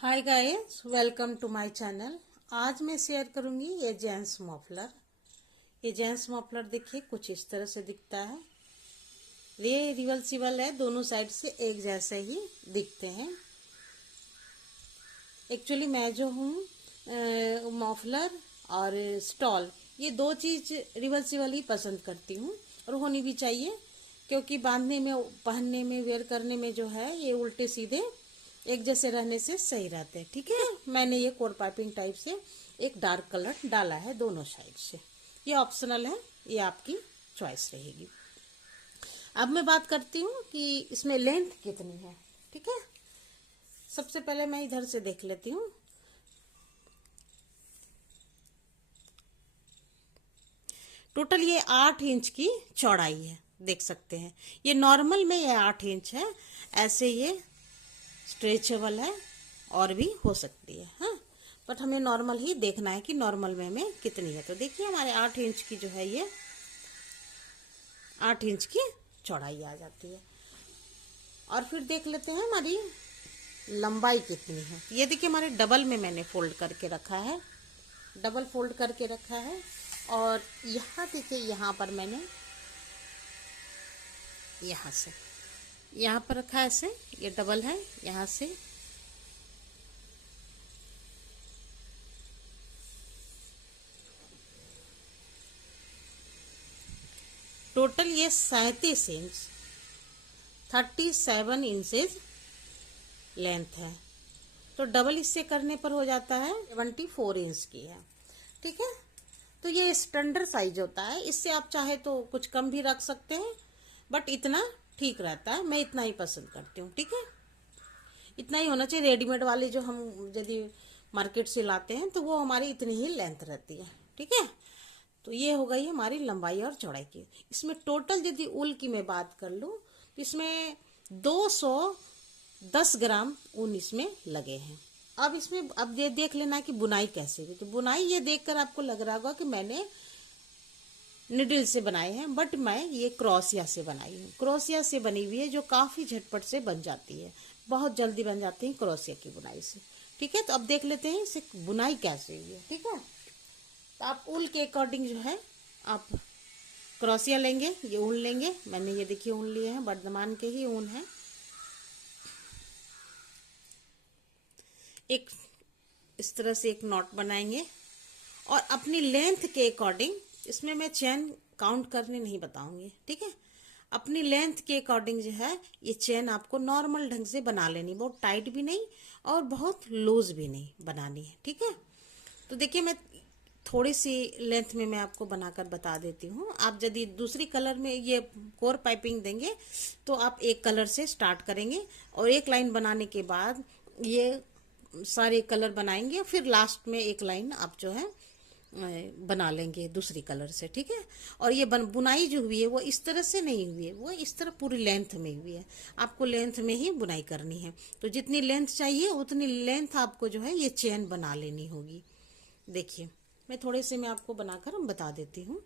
Hi guys, welcome to my channel. आज मैं share करूंगी ये जेंट्स मफलर। ये जेंट्स मफलर देखिए कुछ इस तरह से दिखता है। ये रिवर्सिबल है, दोनों साइड से एक जैसे ही दिखते हैं। एक्चुअली मैं जो हूँ मफलर और स्टॉल, ये दो चीज रिवर्सिबल ही पसंद करती हूँ और होनी भी चाहिए, क्योंकि बांधने में, पहनने में, वेयर करने में जो है ये उल्टे सीधे एक जैसे रहने से सही रहते हैं। ठीक है, मैंने ये कोर पाइपिंग टाइप से एक डार्क कलर डाला है दोनों साइड से। ये ऑप्शनल है, ये आपकी चॉइस रहेगी। अब मैं बात करती हूँ कि इसमें लेंथ कितनी है। ठीक है, सबसे पहले मैं इधर से देख लेती हूँ। टोटल ये 8 इंच की चौड़ाई है, देख सकते हैं। ये नॉर्मल में ये 8 इंच है, ऐसे ये स्ट्रेचेबल है और भी हो सकती है। हाँ, बट हमें नॉर्मल ही देखना है कि नॉर्मल में कितनी है। तो देखिए हमारे 8 इंच की जो है, ये 8 इंच की चौड़ाई आ जाती है। और फिर देख लेते हैं हमारी लंबाई कितनी है। ये देखिए हमारे डबल में मैंने फोल्ड करके रखा है, डबल फोल्ड करके रखा है। और यहाँ देखिए, यहाँ पर मैंने यहाँ से यहाँ पर रखा है ऐसे, ये डबल है। यहाँ से टोटल ये 37 इंच, 37 इंचेज लेंथ है। तो डबल इससे करने पर हो जाता है 74 इंच की है। ठीक है, तो ये स्टैंडर्ड साइज होता है। इससे आप चाहे तो कुछ कम भी रख सकते हैं, बट इतना ठीक रहता है। मैं इतना ही पसंद करती हूँ। ठीक है, इतना ही होना चाहिए। रेडीमेड वाले जो हम यदि मार्केट से लाते हैं तो वो हमारी इतनी ही लेंथ रहती है। ठीक है, तो ये हो गई हमारी लंबाई और चौड़ाई की। इसमें टोटल यदि ऊल की मैं बात कर लूँ तो इसमें 210 ग्राम ऊन इसमें लगे हैं। अब इसमें अब ये देख लेना कि बुनाई कैसे हुई। तो बुनाई ये देखकर आपको लग रहा होगा कि मैंने निडल से बनाए हैं, बट मैं ये क्रोशिया से बनाई हूँ। क्रोशिया से बनी हुई है, जो काफ़ी झटपट से बन जाती है, बहुत जल्दी बन जाती है क्रोशिया की बुनाई से। ठीक है, तो अब देख लेते हैं इसे बुनाई कैसे हुई है। ठीक है, तो आप ऊल के अकॉर्डिंग जो है आप क्रोशिया लेंगे, ये ऊन लेंगे। मैंने ये देखिए ऊन लिए हैं, वर्धमान के ही ऊन है। एक इस तरह से एक नॉट बनाएंगे और अपनी लेंथ के अकॉर्डिंग, इसमें मैं चेन काउंट करने नहीं बताऊंगी। ठीक है, अपनी लेंथ के अकॉर्डिंग जो है ये चेन आपको नॉर्मल ढंग से बना लेनी, बहुत टाइट भी नहीं और बहुत लूज भी नहीं बनानी है। ठीक है, तो देखिए मैं थोड़ी सी लेंथ में मैं आपको बनाकर बता देती हूँ। आप यदि दूसरी कलर में ये कोर पाइपिंग देंगे तो आप एक कलर से स्टार्ट करेंगे और एक लाइन बनाने के बाद ये सारे कलर बनाएंगे, फिर लास्ट में एक लाइन आप जो है बना लेंगे दूसरी कलर से। ठीक है, और ये बुनाई जो हुई है वो इस तरह से नहीं हुई है, वो इस तरह पूरी लेंथ में हुई है। आपको लेंथ में ही बुनाई करनी है, तो जितनी लेंथ चाहिए उतनी लेंथ आपको जो है ये चेन बना लेनी होगी। देखिए मैं थोड़े से मैं आपको बनाकर बता देती हूँ।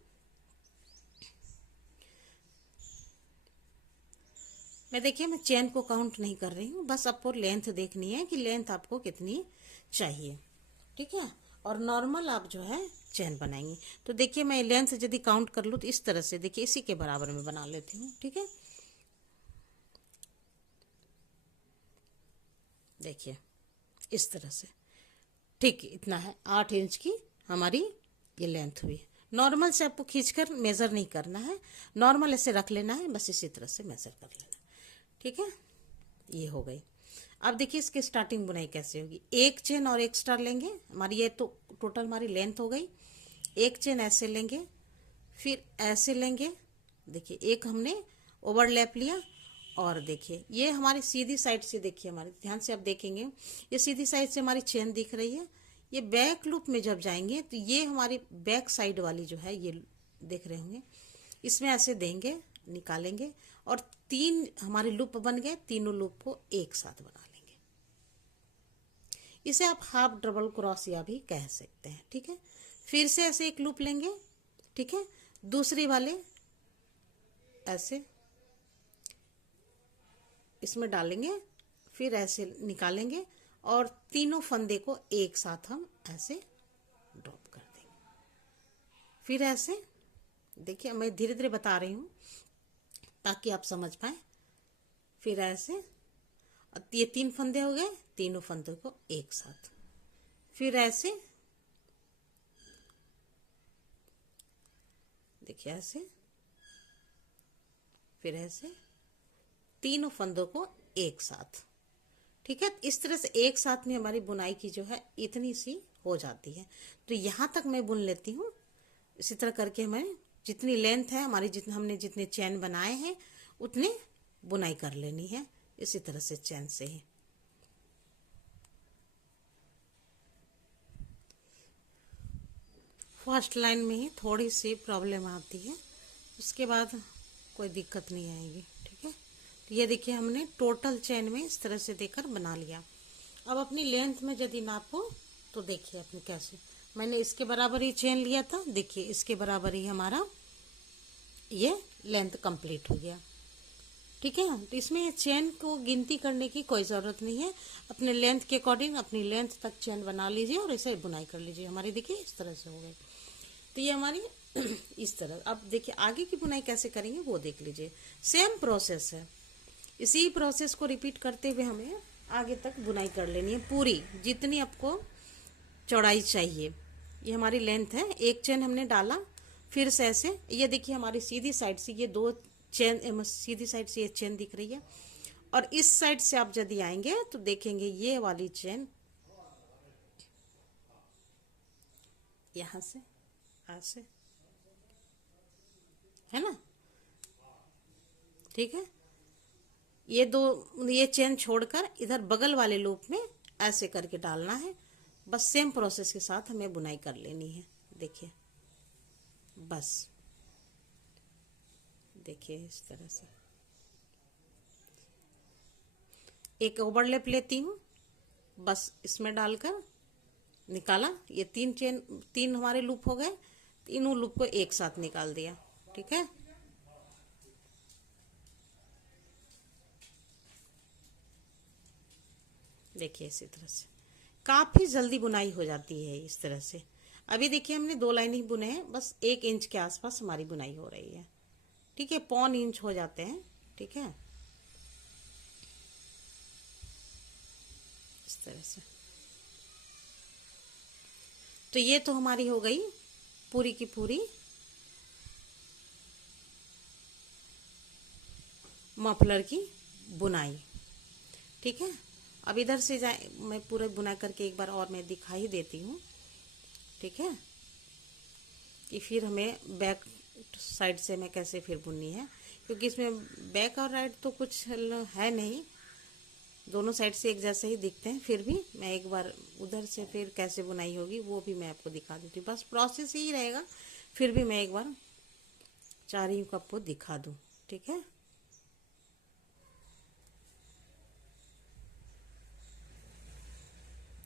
मैं देखिए मैं चेन को काउंट नहीं कर रही हूँ, बस आपको लेंथ देखनी है कि लेंथ आपको कितनी चाहिए। ठीक है, और नॉर्मल आप जो है चेन बनाएंगे। तो देखिए मैं लेंथ यदि काउंट कर लूँ तो इस तरह से देखिए इसी के बराबर में बना लेती हूँ। ठीक है, देखिए इस तरह से, ठीक इतना है, 8 इंच की हमारी ये लेंथ हुई है। नॉर्मल से आपको खींचकर मेज़र नहीं करना है, नॉर्मल ऐसे रख लेना है, बस इसी तरह से मेज़र कर लेना। ठीक है, ये हो गई। अब देखिए इसकी स्टार्टिंग बुनाई कैसे होगी। एक चेन और एक स्टार लेंगे, हमारी ये तो टोटल हमारी लेंथ हो गई। एक चेन ऐसे लेंगे, फिर ऐसे लेंगे। देखिए एक हमने ओवरलैप लिया और देखिए ये हमारी सीधी साइड से, देखिए हमारे ध्यान से आप देखेंगे ये सीधी साइड से हमारी चेन दिख रही है। ये बैक लूप में जब जाएंगे तो ये हमारी बैक साइड वाली जो है ये देख रहे होंगे, इसमें ऐसे देंगे, निकालेंगे और 3 हमारे लूप बन गए। तीनों लूप को एक साथ बना लेंगे। इसे आप हाफ डबल क्रॉसिया भी कह सकते हैं। ठीक है, फिर से ऐसे एक लूप लेंगे। ठीक है, दूसरी वाले ऐसे इसमें डालेंगे, फिर ऐसे निकालेंगे और तीनों फंदे को एक साथ हम ऐसे ड्रॉप कर देंगे। फिर ऐसे देखिए, मैं धीरे धीरे बता रही हूँ ताकि आप समझ पाए। फिर ऐसे, ये 3 फंदे हो गए, तीनों फंदों को एक साथ। फिर ऐसे देखिए, ऐसे, फिर ऐसे तीनों फंदों को एक साथ। ठीक है, इस तरह से एक साथ में हमारी बुनाई की जो है इतनी सी हो जाती है। तो यहाँ तक मैं बुन लेती हूँ। इसी तरह करके हमें जितनी लेंथ है हमारी, जितने हमने जितने चैन बनाए हैं उतने बुनाई कर लेनी है, इसी तरह से चैन से ही। फर्स्ट लाइन में ही थोड़ी सी प्रॉब्लम आती है, उसके बाद कोई दिक्कत नहीं आएगी। ठीक है, तो ये देखिए हमने टोटल चैन में इस तरह से देकर बना लिया। अब अपनी लेंथ में यदि नापो तो देखिए अपने कैसे, मैंने इसके बराबर ही चेन लिया था, देखिए इसके बराबर ही हमारा ये लेंथ कंप्लीट हो गया। ठीक है, तो इसमें चेन को गिनती करने की कोई ज़रूरत नहीं है। अपने लेंथ के अकॉर्डिंग अपनी लेंथ तक चेन बना लीजिए और इसे बुनाई कर लीजिए। हमारी देखिए इस तरह से हो गई। तो ये हमारी इस तरह। अब देखिए आगे की बुनाई कैसे करेंगे वो देख लीजिए। सेम प्रोसेस है, इसी प्रोसेस को रिपीट करते हुए हमें आगे तक बुनाई कर लेनी है पूरी, जितनी आपको चौड़ाई चाहिए। ये हमारी लेंथ है, एक चेन हमने डाला, फिर से ऐसे, ये देखिए हमारी सीधी साइड से ये 2 चेन, सीधी साइड से ये चेन दिख रही है। और इस साइड से आप यदि आएंगे तो देखेंगे ये वाली चेन यहां से ऐसे है ना। ठीक है, ये चेन छोड़कर इधर बगल वाले लूप में ऐसे करके डालना है। बस सेम प्रोसेस के साथ हमें बुनाई कर लेनी है। देखिए बस, देखिए इस तरह से एक ओवरलैप लेती हूँ, बस इसमें डालकर निकाला। ये 3 चेन, 3 हमारे लूप हो गए, तीनों लूप को एक साथ निकाल दिया। ठीक है, देखिए इसी तरह से काफी जल्दी बुनाई हो जाती है इस तरह से। अभी देखिए हमने 2 लाइन ही बुने हैं, बस 1 इंच के आसपास हमारी बुनाई हो रही है। ठीक है, 1.25 इंच हो जाते हैं। ठीक है, इस तरह से। तो ये तो हमारी हो गई पूरी की पूरी मफलर की बुनाई। ठीक है, अब इधर से जाए, मैं पूरा बुना करके एक बार और मैं दिखाई देती हूँ। ठीक है, कि फिर हमें बैक साइड से मैं कैसे फिर बुननी है, क्योंकि इसमें बैक और राइट तो कुछ है नहीं, दोनों साइड से एक जैसे ही दिखते हैं। फिर भी मैं एक बार उधर से फिर कैसे बुनाई होगी वो भी मैं आपको दिखा देती हूँ। बस प्रोसेस ही रहेगा, फिर भी मैं एक बार चाह रही हूँ आपको दिखा दूँ। ठीक है,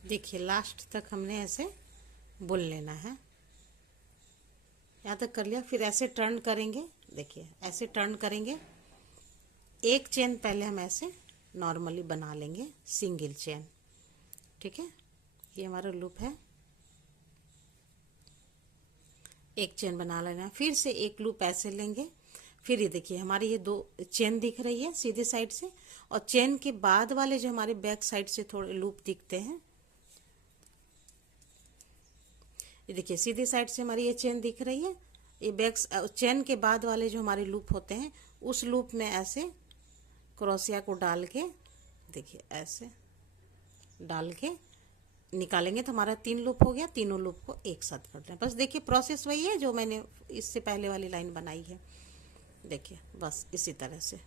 देखिए लास्ट तक हमने ऐसे बुन लेना है, यहाँ तक कर लिया। फिर ऐसे टर्न करेंगे, देखिए ऐसे टर्न करेंगे। एक चेन पहले हम ऐसे नॉर्मली बना लेंगे, सिंगल चेन। ठीक है, ये हमारा लूप है, एक चेन बना लेना। फिर से एक लूप ऐसे लेंगे। फिर ये देखिए हमारी ये 2 चेन दिख रही है सीधे साइड से, और चेन के बाद वाले जो हमारे बैक साइड से थोड़े लूप दिखते हैं, ये देखिए सीधी साइड से हमारी ये चेन दिख रही है। ये बैक चेन के बाद वाले जो हमारे लूप होते हैं, उस लूप में ऐसे क्रोशिया को डाल के, देखिए ऐसे डाल के निकालेंगे तो हमारा 3 लूप हो गया। तीनों लूप को एक साथ कर दें। बस देखिए प्रोसेस वही है जो मैंने इससे पहले वाली लाइन बनाई है। देखिए बस इसी तरह से।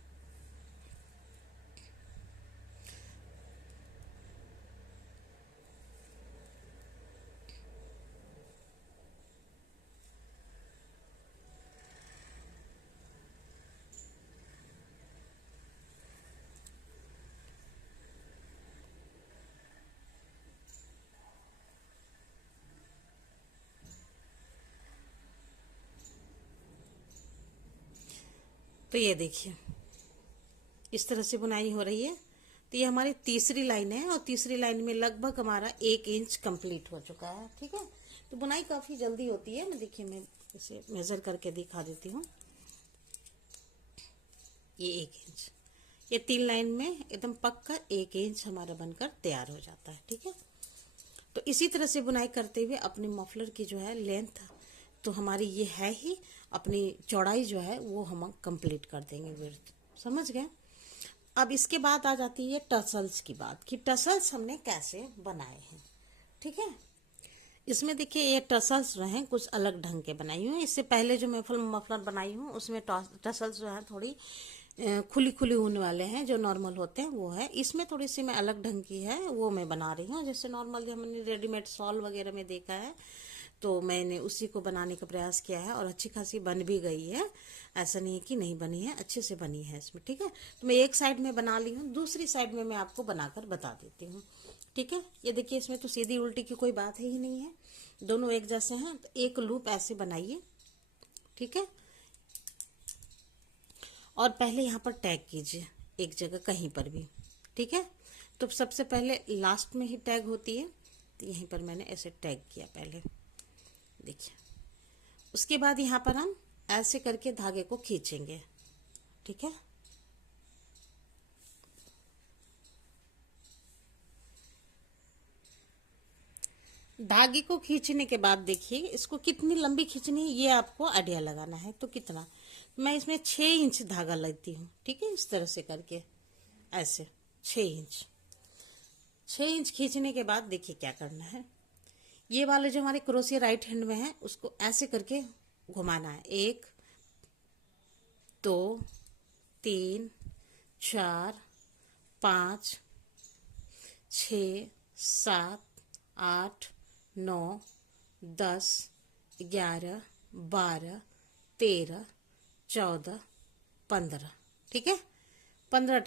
तो ये देखिए इस तरह से बुनाई हो रही है। तो ये हमारी तीसरी लाइन है और तीसरी लाइन में लगभग हमारा 1 इंच कंप्लीट हो चुका है। ठीक है, तो बुनाई काफी जल्दी होती है। मैं देखिए, मैं इसे मेजर करके दिखा देती हूँ। ये 1 इंच, ये 3 लाइन में एकदम पक्का 1 इंच हमारा बनकर तैयार हो जाता है। ठीक है, तो इसी तरह से बुनाई करते हुए अपने मफलर की जो है लेंथ तो हमारी ये है ही, अपनी चौड़ाई जो है वो हम कंप्लीट कर देंगे, विड्थ। समझ गए? अब इसके बाद आ जाती है टसल्स की बात, कि टसल्स हमने कैसे बनाए हैं। ठीक है, इसमें देखिए ये टसल्स जो हैं कुछ अलग ढंग के बनाई हुई। इससे पहले जो मैं फुल मफलर बनाई हूँ उसमें टसल्स जो है थोड़ी खुली खुली ऊन वाले हैं, जो नॉर्मल होते हैं वो है। इसमें थोड़ी सी मैं अलग ढंग की है वो मैं बना रही हूँ। जैसे नॉर्मल जो हमने रेडीमेड शॉल वगैरह में देखा है, तो मैंने उसी को बनाने का प्रयास किया है और अच्छी खासी बन भी गई है। ऐसा नहीं है कि नहीं बनी है, अच्छे से बनी है इसमें। ठीक है, तो मैं एक साइड में बना ली हूँ, दूसरी साइड में मैं आपको बनाकर बता देती हूँ। ठीक है, ये देखिए इसमें तो सीधी उल्टी की कोई बात ही नहीं है, दोनों एक जैसे हैं। तो एक लूप ऐसे बनाइए। ठीक है, और पहले यहाँ पर टैग कीजिए एक जगह कहीं पर भी। ठीक है, तो सबसे पहले लास्ट में ही टैग होती है, तो यहीं पर मैंने ऐसे टैग किया पहले। देखिए, उसके बाद यहाँ पर हम ऐसे करके धागे को खींचेंगे। ठीक है, धागे को खींचने के बाद देखिए इसको कितनी लंबी खींचनी है ये आपको आइडिया लगाना है। तो कितना, मैं इसमें 6 इंच धागा लेती हूँ। ठीक है, इस तरह से करके ऐसे 6 इंच, 6 इंच खींचने के बाद देखिए क्या करना है। ये वाले जो हमारे क्रोशिया राइट हैंड में है उसको ऐसे करके घुमाना है। 1 2 3 4 5 6 7 8 9 10 11 12 13 14 15। ठीक है, 15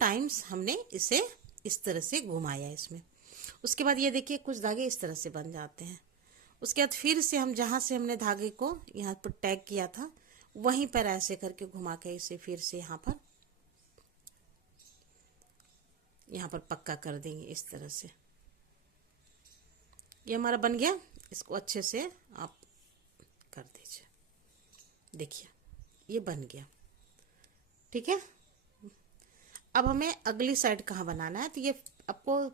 टाइम्स हमने इसे इस तरह से घुमाया इसमें। उसके बाद ये देखिए कुछ धागे इस तरह से बन जाते हैं। उसके बाद फिर से हम जहां से हमने धागे को यहाँ पर टैग किया था वहीं पर ऐसे करके घुमा के इसे फिर से यहाँ पर पक्का कर देंगे इस तरह से। ये हमारा बन गया, इसको अच्छे से आप कर दीजिए। देखिए ये बन गया। ठीक है, अब हमें अगली साइड कहाँ बनाना है, तो ये आपको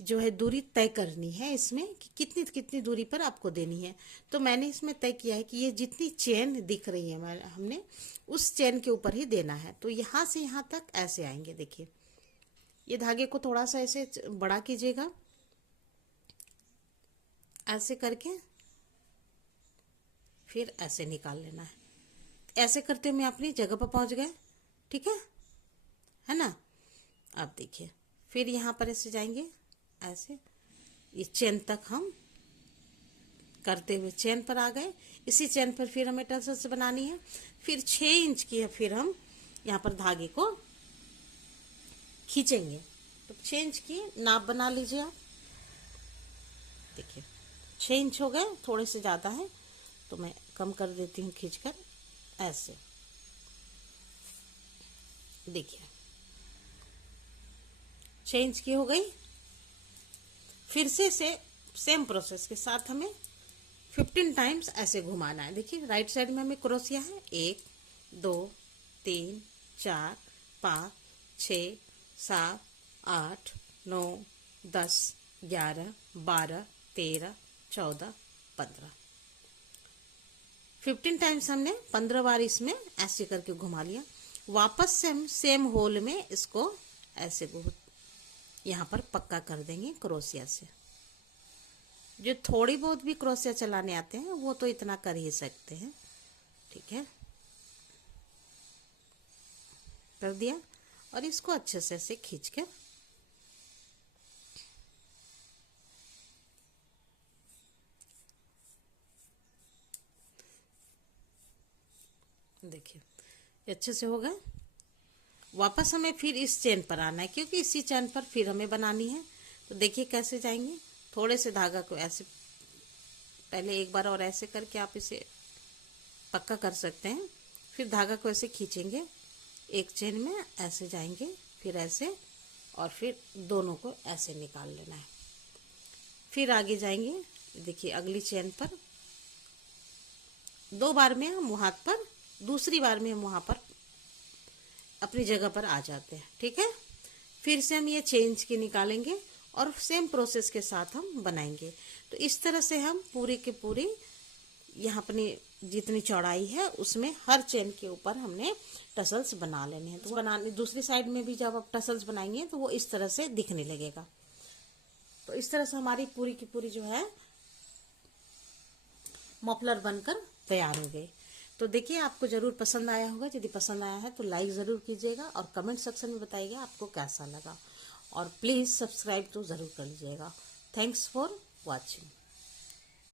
जो है दूरी तय करनी है इसमें कि कितनी कितनी दूरी पर आपको देनी है। तो मैंने इसमें तय किया है कि ये जितनी चेन दिख रही है हमने उस चेन के ऊपर ही देना है। तो यहाँ से यहाँ तक ऐसे आएंगे। देखिए ये धागे को थोड़ा सा ऐसे बड़ा कीजिएगा, ऐसे करके फिर ऐसे निकाल लेना है। ऐसे करते हुए अपनी जगह पर पहुंच गए। ठीक है ना। अब देखिए फिर यहाँ पर ऐसे जाएंगे, ऐसे ये चेन तक हम करते हुए चेन पर आ गए। इसी चेन पर फिर हमें टसल्स बनानी है। फिर 6 इंच की है, फिर हम यहाँ पर धागे को खींचेंगे। तो 6 इंच की नाप बना लीजिए आप। देखिए 6 इंच हो गए, थोड़े से ज़्यादा है तो मैं कम कर देती हूँ खींचकर ऐसे। देखिए 6 इंच की हो गई। फिर से सेम प्रोसेस के साथ हमें 15 टाइम्स ऐसे घुमाना है। देखिए राइट साइड में हमें क्रोशिया है 1 2 3 4 5 6 7 8 9 10 11 12 13 14 15। 15 टाइम्स हमने 15 बार इसमें ऐसे करके घुमा लिया। वापस से हम सेम होल में इसको ऐसे यहाँ पर पक्का कर देंगे क्रोशिया से। जो थोड़ी बहुत भी क्रोशिया चलाने आते हैं वो तो इतना कर ही सकते हैं। ठीक है, कर दिया और इसको अच्छे से ऐसे खींच के देखिए ये अच्छे से हो गए। वापस हमें फिर इस चेन पर आना है क्योंकि इसी चेन पर फिर हमें बनानी है। तो देखिए कैसे जाएंगे, थोड़े से धागा को ऐसे पहले एक बार और ऐसे करके आप इसे पक्का कर सकते हैं। फिर धागा को ऐसे खींचेंगे, एक चेन में ऐसे जाएंगे, फिर ऐसे और फिर दोनों को ऐसे निकाल लेना है। फिर आगे जाएंगे, देखिए अगली चेन पर 2 बार में हम हाथ पर, दूसरी बार में हम वहां पर अपनी जगह पर आ जाते हैं। ठीक है, फिर से हम ये चेंज के निकालेंगे और सेम प्रोसेस के साथ हम बनाएंगे। तो इस तरह से हम पूरी की पूरी यहाँ अपनी जितनी चौड़ाई है उसमें हर चेन के ऊपर हमने टसल्स बना लेने हैं। तो बनाने दूसरी साइड में भी जब आप टसल्स बनाएंगे तो वो इस तरह से दिखने लगेगा। तो इस तरह से हमारी पूरी की पूरी जो है मफलर बनकर तैयार हो गई। तो देखिए आपको जरूर पसंद आया होगा। यदि पसंद आया है तो लाइक ज़रूर कीजिएगा और कमेंट सेक्शन में बताइएगा आपको कैसा लगा, और प्लीज़ सब्सक्राइब तो ज़रूर कर लीजिएगा। Thanks for watching.